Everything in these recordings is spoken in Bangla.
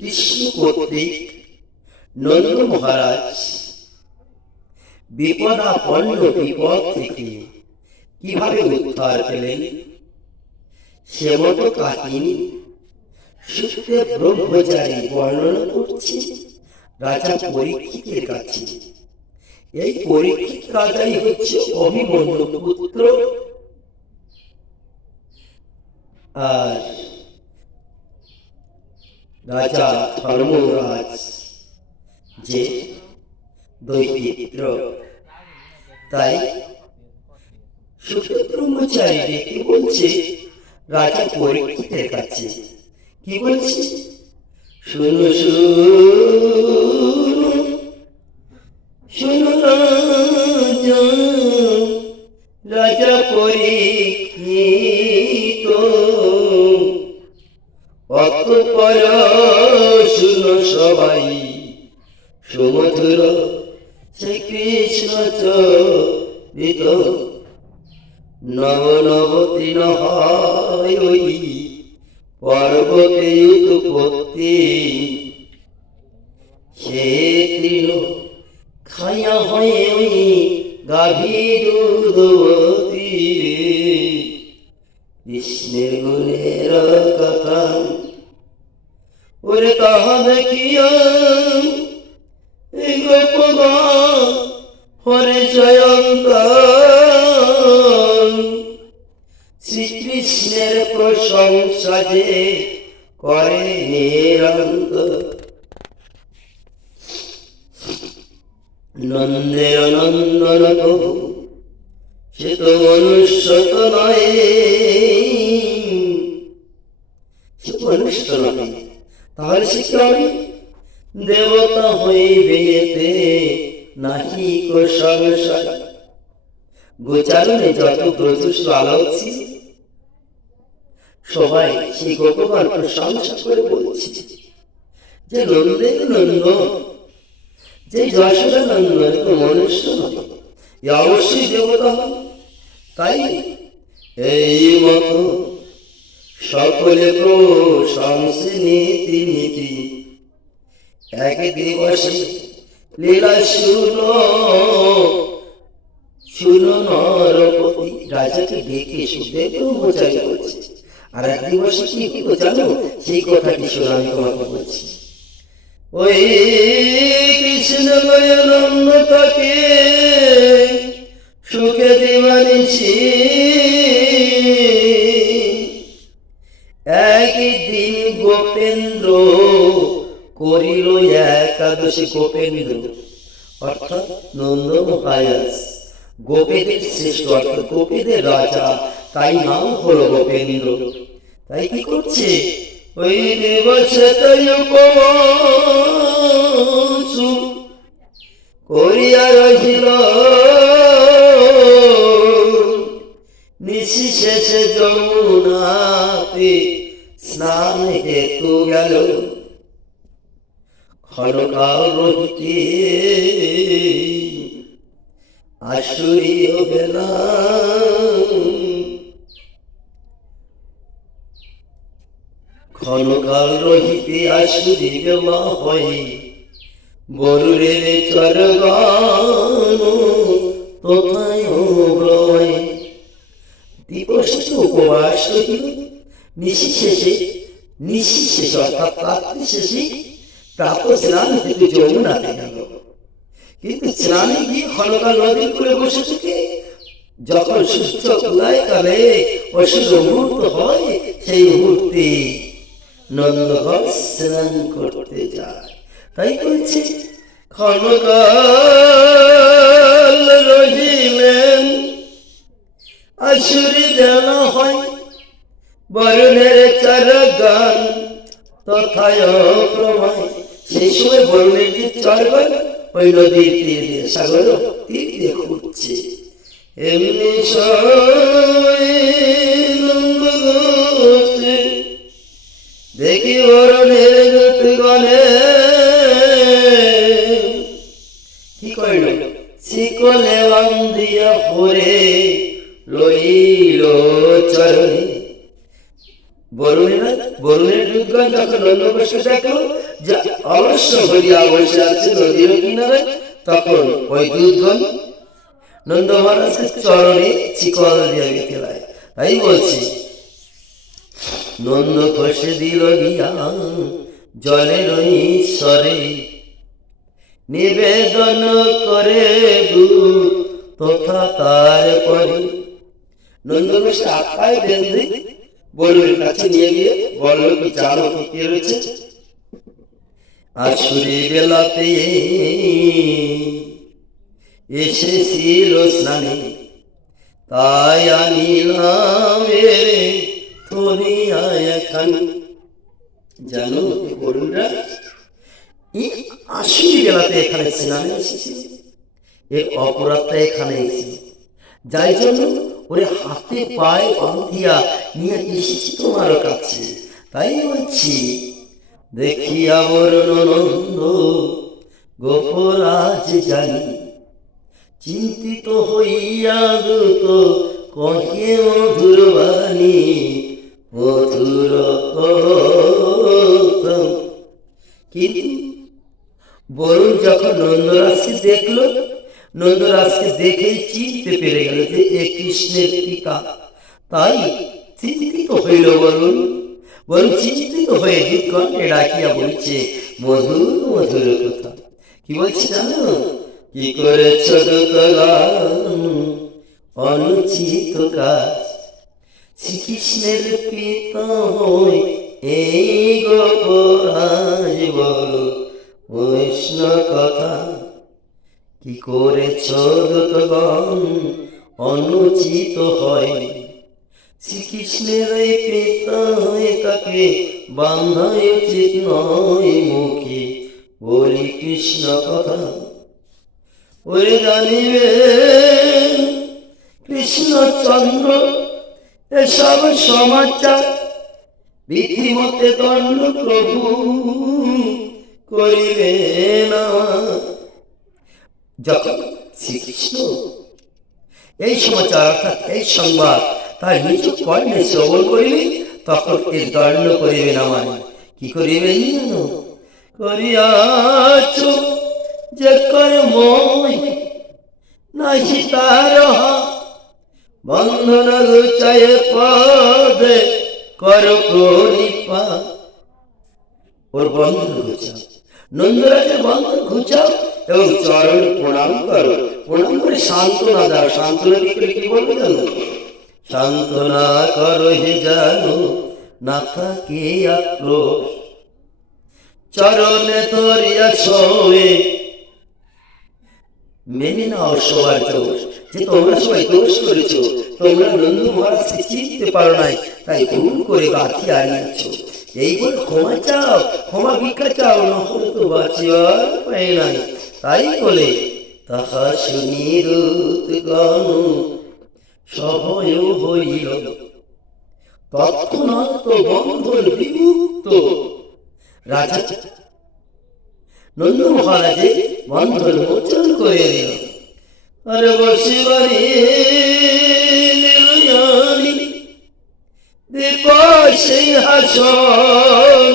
কৃষ্ণ কর্তৃক নন্দ মহারাজ বিপদাপন্ন বিপদ থেকে কিভাবে উদ্ধার পেলেন সে মতো কাহিনী সুখদেব ব্রহ্মচারী বর্ণনা করছে রাজা পরীক্ষিতের কাছে। এই পরীক্ষিত রাজাই হচ্ছে অভিমন্যু পুত্র, আর রাজা ধর্মরাজ যে দৈত্য। তাই সুখদেব ব্রহ্মচারী ডেকে বলছে রাজা পরীক্ষিতের কাছে, কি বলছে? শুনো শুনো শুনো রাজা, রাজা পরীক্ষিত, অতঃপর শুনো সবাই সুমধুর শ্রীকৃষ্ণ চরিত। নব নব তৃণ হয় ওই পর্বতে উৎপত্তি, সে তৃণ খায়া হয় ওই গাভী দুধবতী। কৃষ্ণের গুণের কথা ওরে তাহা দেখিয়া এই গোপগান হরে জয়ন্ত শ্রীকৃষ্ণের প্রশংসা যে করে নিরন্তর। নন্দের নন্দন প্রভু সে তো মনুষ্য তো নয়, সে মনুষ্য নয়, তাহলে সে কি হবে? দেবতা হইবে এতে নাহি কো সংশয়। গোচারণে যত ব্রজস বালক ছিল সবাই সেই গোপবান প্রশংসা করে বলছে যে নন্দের নন্দন, যে যশোদা নন্দন তো মনুষ্য নয়, অবশ্যই দেবতা হয়। তাই এই মতো সকলে প্রশংসে নীতি নীতি এক দিবসে লীলা শুনো শুনো নরপতি। রাজাকে ডেকে সুখদেব ব্রহ্মচারী বলছে, আর এক দিবসে কি হলো জানো? সেই কথাটি শোনো, আমি তোমাকে বলছি। ওই কৃষ্ণ নন্দ তাকে সুখে দিবানিছি, একদিন গোপেন্দ্র করিল একাদশী। গোপেন্দ্র অর্থাৎ নন্দ মহারাজ গোপেদের শ্রেষ্ঠ, অর্থাৎ গোপেদের রাজা, তাই নাম হলো গোপেন্দ্র। তাই কি করছে? ওই দিবসে করিয়া রহিল নিশি শেষে যমুনাতে স্নান হেতু গেল। ক্ষণকাল রহিতে আসুরীয় বেলা, ক্ষণকাল রহিতে আসুরী বেলা হয় গরুরের চরগান তথায় অগ্রয়। দিবসে উপবাস রহিল, নিশি শেষে অর্থাৎ রাত্রি শেষে প্রাতঃ স্নান হেতু যমুনাতে গেল। কিন্তু স্নানে গিয়ে ক্ষণকাল নদীর করে বসে থেকে যখন সূর্য উদয় কালে অশুভ মুহূর্ত হয়, সেই মুহূর্তে নন্দঘর স্নান করতে যায়। তাই বলছে ক্ষণকাল রহিলেন আসুরী বেলা হয় বরুণের চরগান তথায় প্রমায়। সেই সময় বরুণের যে চরগান ওই নদীর তীর দিয়ে, সাগর তীর দিয়ে ঘুরছে। এমনি দেখি বরুণের গণে কি করিল? শিকলে বান্ধিয়া পরে লইল চরণে। বরুণের দুধগণ যখন নন্দঘোষকে দেখলো যে অবশ্য হরিয়া বসে আছে নদীর কিনারে, তখন ওই দুধগণ নন্দ মহারাজকে চরণে চিকল দিয়ে গেতে লাগে। তাই বলছি, নন্দ ঘোষে দিল গিয়া জলের ঈশ্বরে, নিবেদন করে দুধ তথা তারপরে। নন্দ ঘোষে আত্মায় বেঁধে বরুণের কাছে নিয়ে গিয়ে বলল, কি জানো কি রয়েছে? আসুরি বেলাতে এসেছিল স্নানে, তাই আনিলাম এখানে। জানো বরুণরা আসুরি বেলাতে এখানে স্নানে এসেছিল, এর অপরাধটা এখানে এসেছিল, যাই জন্য ওরে হাতে পায়ে বাঁধিয়া নিয়ে এসেছি তোমার কাছে। তাই বলছি, দেখিয়া বরুণ নন্দ গোপরাজ জানি, চিন্তিত হইয়া দ্রুত কহে মধুর বাণী, মধুর কথা। কিন্তু বরুণ যখন নন্দরাজকে দেখলো, নন্দরাজকে দেখেই চিনতে পেরে গেল যে এ কৃষ্ণের পিতা। তাই চিন্তিত হইল বরুণ। বরুণ চিন্তিত হয়ে দুধগণকে ডাকিয়া বলছে মধুর মধুর কথা। কি বলছে জানো? কি করেছ দুধগণ অনুচিত কাজ, শ্রীকৃষ্ণের পিতা হই এই গোপরাজ বল বৈষ্ণব কথা। কি করেছ দুধগণ অনুচিত হয়, শ্রীকৃষ্ণের পিতা হয়ে তাকে বাঁধা উচিত নয় মুখে বলি কৃষ্ণ কথা। ওরে জানিবে কৃষ্ণচন্দ্র এসব সমাচার, বিধিমতে দণ্ড প্রভু করিবে না। যখন শ্রীকৃষ্ণ এই সমাচার অর্থাৎ এই সংবাদ তার নিজ কর্ণে শ্রবণ করিবে, তখন এর দণ্ড করিবেন আমার। কি করিবেন জানো? করিয়াছ যে কর্ম নাহি তার, বন্ধন ঘুচায় পদে কর কৃপা। ওর বন্ধন ঘুচাও, নন্দরাজের বন্ধন ঘুচাও এবং চরণ প্রণাম করো। প্রণাম করে সান্ত্বনা দাও। সান্ত্বনা করে কি বলবে জানো? সান্ত্বনা করো হে জানো না থাকে আক্রোশ, চরণে ধরিয়া শোয়ে। মেনে নাও সবার দোষ, যে তোমরা সবাই দোষ করেছো, তোমরা নন্দ মহারাজকে চিনতে পারো নাই, তাই ভুল করে গাঁথি আনিয়েছ। এই বলে ক্ষমা চাও, ক্ষমা ভিক্ষা চাও, না হলে তো বাঁচিবার উপায় নাই। তাই বলে তাহা শুনি দুধগণ সভয় হইল, তৎক্ষণাৎ বন্ধন বিমুক্ত। রাজা নন্দ মহারাজে বন্ধন মোচন করে দিল। আরে বসিবারি সিংহাসন,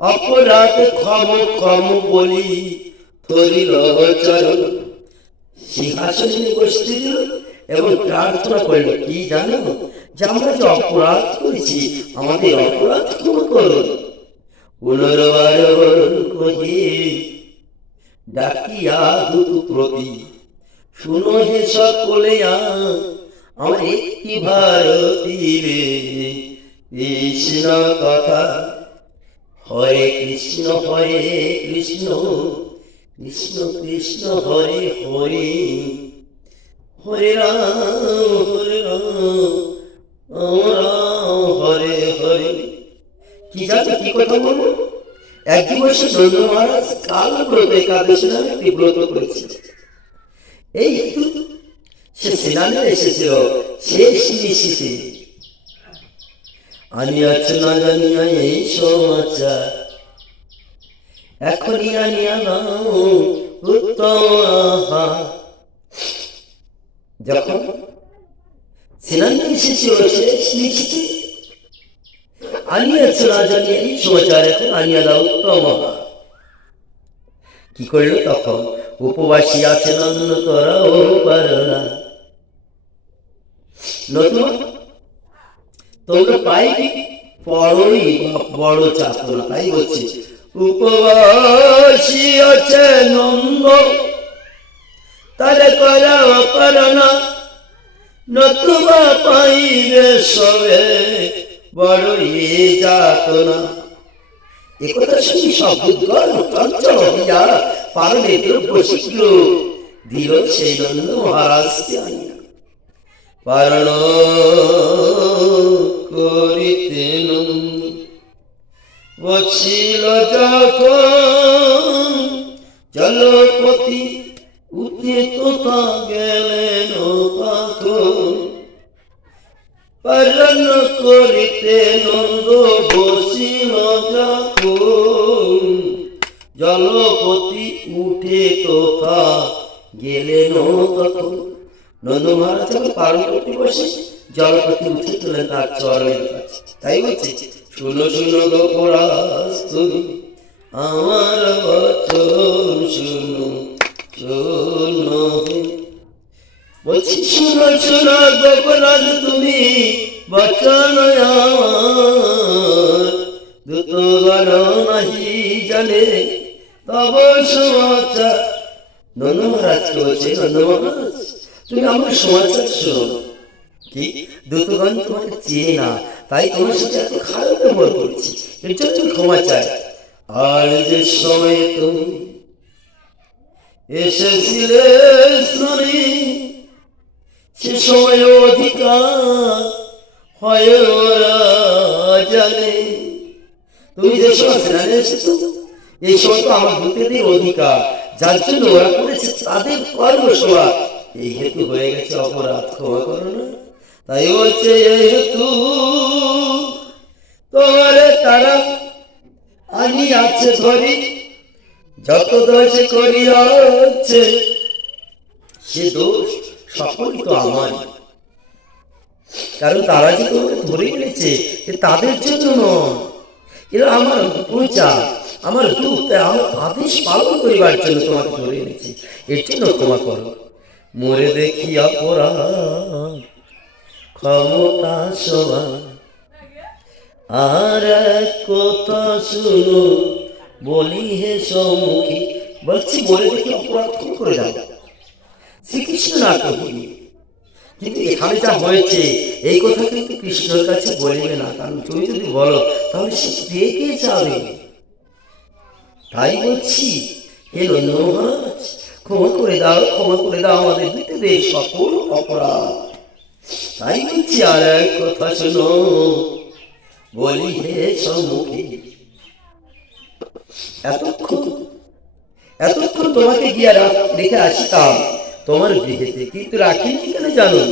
অপরাধ ক্ষম ক্ষম বলি ধরিল চরণ। সিংহাসনে বসতে দিল এবং প্রার্থনা করল, কি জানো? যে আমরা যে অপরাধ করেছি, আমাদের অপরাধ ক্ষমা করুন। পুনর্বার বরণ কহে ডাকিয়া দূত প্রতি, শুনো হে সকলে আমার একটি ভারতীর কৃষ্ণ কথা। হরে কৃষ্ণ কৃষ্ণ কৃষ্ণ হরে হরে, হরে রাম রাম হরে হরে। কি জানো কি কথা বলবো? এক দিবস নন্দ মহারাজ কাল ব্রত একাদশী নামে একটি ব্রত করেছিল। এই সে স্নানে এসেছিল শেষ নিশীথে। আনিয়াছ না জানিয়া এই সমাচার, এখনই আনিয়া নাও উত্তম আহার। যখন স্নানে এসেছিল শেষ নিশীথে, আনিয়াছ না জানিয়ে এই সমাচার এখন আনিয়া দাও তমা। কি করলো তখন? উপবাসী আছে অন্ন করাও পারো না। নতুবা তোমরা পাই বড়ই বড় চাপ না, তাই বলছে উপবাসী আছে নন্দ তারে করাও পারো না, নতুবা পাইবে সবে বড়ই যাতনা। একথা শুনি সব উদ্গল চঞ্চল হইয়া পারণে দ্রব্য শীঘ্র দিল সেই নন্দ মহারাজকে আনিয়া। পারণ করিতে নন্দ বছিল যখন জলপতি উঠে তোতা গেলেন তখন। পালন করিতে নন্দ বসিল যখন জলপতি উঠে তোতা গেলেন তখন। নন্দ মহারাজ যখন পালন করতে বসে জলপতি উঠে তোলেন তার চরণের কাছে, তাই বলছে শুনো শুনো গোপরাজ তুমি আমার বচন শুনো শুনো। বলছি শুনো শুনো গোপরাজ তুমি বচন আমার, দূতগণ নাহি জানে তব সমাচার। নন্দ মহারাজকে বলছে নন্দ মহারাজ তুমি আমার সমাচার শোনো। কি দূতগণ তোমাকে চেনে না, তাই তোমার সাথে এত খারাপ ব্যবহার করছি, এর জন্য তুমি ক্ষমা চাই। আর যে সময়ে তুমি এসেছিলে স্নানে সে সময় অধিকার হয় ওরা জানে। তুমি যে সময় স্নানে এসেছো এই সময় তো আমার দূতেদের অধিকার, যার জন্য ওরা করেছে তাদের কর্মসভা, এই হেতু হয়ে গেছে অপরাধ, ক্ষমা করো না। তাই বলছে এই হেতু তোমারে তারা আনি আছে ধরি, যত দোষ করিয়াছে সে দোষ সকলই তো আমার। কারণ তারা যে তোমাকে ধরে এনেছে তাদের জন্য নয়, এরা আমার প্রজা, আমার দূত, আমার আদেশ পালন করিবার জন্য তোমাকে ধরে এনেছে, এর জন্য ক্ষমা করো। মরে দেখি অপরাধ ক্ষমতা সভা। আর কথা শুনো বলি হে সম্মুখী, বলছি মরে দেখি অপরাধ ক্ষমা করে দাও, শ্রীকৃষ্ণ না কহিনি। কিন্তু এখানে যা হয়েছে এই কথা কিন্তু কৃষ্ণের কাছে বলবে না, কারণ তুমি যদি বলো তাহলে সে রেগে যাবে। তাই বলছি হে নন্দ মহারাজ ক্ষমা করে দাও, ক্ষমা করে দাও আমাদের দূতদের সকল অপরাধ। তাই বলছি আর এক কথা শোনো বলি হে সম্মুখী। এতক্ষণ তোমাকে গিয়ে রেখে আসতাম তোমার গৃহেতে, কিন্তু রাখিনি কেন জানো?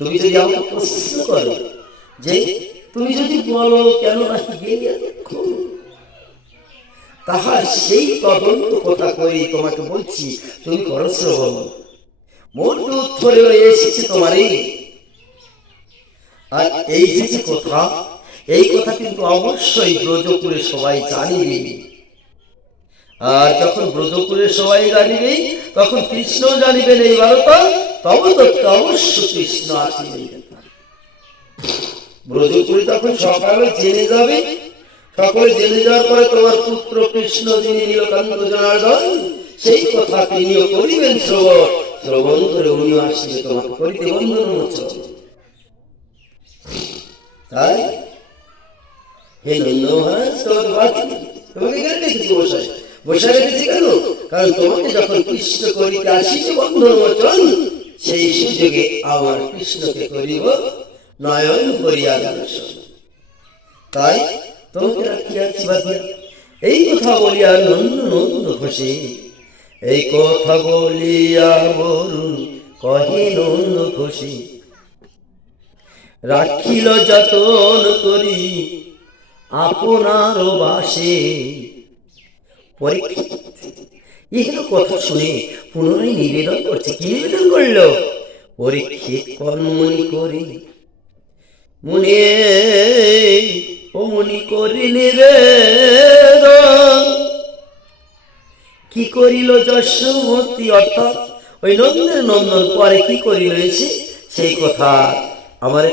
তুমি যদি আমাকে প্রশ্ন করো যে তুমি যদি বলো কেন রাখি গিয়ে এতক্ষণ, তাহার সেই তদন্ত কথা কই তোমাকে বলছি, তুমি করো শ্রবণ। মোট ধরে এসেছে তোমারই, আর এই যে কথা, এই কথা কিন্তু অবশ্যই ব্রজপুরে সবাই জানিবে। আর যখন ব্রজপুরে সবাই জানিবে তখন কৃষ্ণ জানিবেন এই বার্তা, তবে তো অবশ্য কৃষ্ণ আসিবে। ব্রজপুরে তখন সকালে জেনে যাবে, সকলে জেনে যাওয়ার পরে তোমার পুত্র কৃষ্ণ যিনি নীলকান্ত জনার্দন সেই কথা তিনিও করিবেন শ্রবণ, শ্রবণ করে উনিও আসিবে তোমাকে করিতে বন্ধন মোচন। তাই হে নন্দ মহারাজ তোমাকে কেন রেখেছি বসায়, বসে রেখেছি কেন? কারণ তোমাকে যখন কৃষ্ণ করিতে আসিছে বন্ধন মোচন, সেই সুযোগে আমার কৃষ্ণকে করিব নয়ন করিয়া দর্শন। তাই তোমাকে রাখিয়াছি বাঁধিয়া। এই কথা বলিয়া নন্দ নন্দ ঘোষে, এই কথা বলিয়া বরুণ কহে নন্দ ঘোষে, রাখিল যতন করি আপনার বাসে। পরীক্ষিত এগুলো কথা শুনে পুনরায় নিবেদন করছে। কি নিবেদন করল? পরীক্ষিত কর্মণি করি মুনি ও মুনি করিনি রে কি করিল যশোমতী, অর্থাৎ ওই নন্দের নন্দন পরে কি করিল সেই কথা আমারে